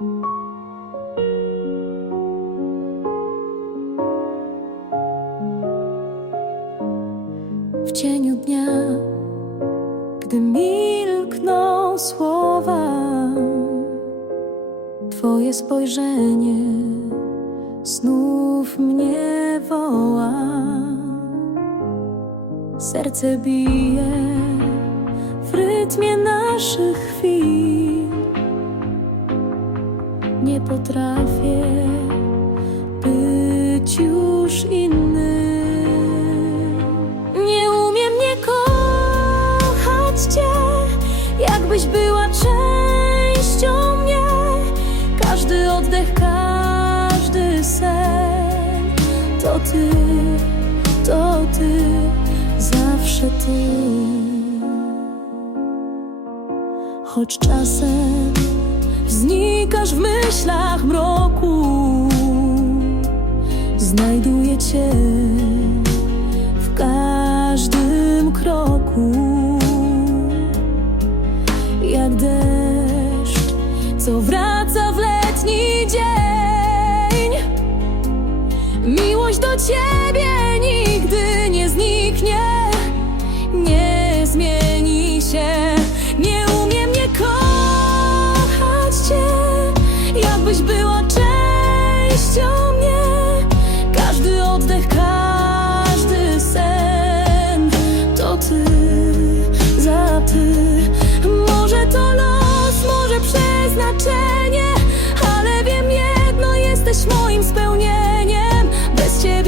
W cieniu dnia, gdy milkną słowa, Twoje spojrzenie znów mnie woła. Serce bije w rytmie naszych chwil. Nie potrafię być już inny. Nie umiem nie kochać Cię, jakbyś była częścią mnie. Każdy oddech, każdy sen to Ty, to Ty, zawsze Ty. Choć czasem znikasz w myślach mroku, znajduję Cię w każdym kroku. Jak deszcz, co wraca w letni dzień. Miłość do Ciebie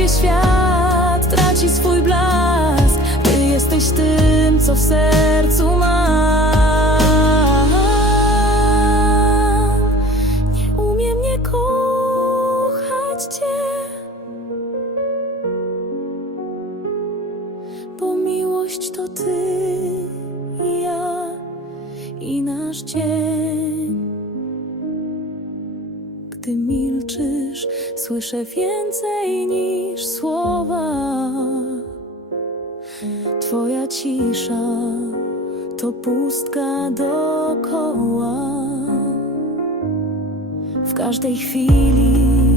Świat traci swój blask. Ty jesteś tym, co w sercu mam. Nie umiem nie kochać Cię. Bo miłość to Ty i ja i nasz dzień. Gdy słyszę więcej niż słowa. Twoja cisza to pustka dokoła. W każdej chwili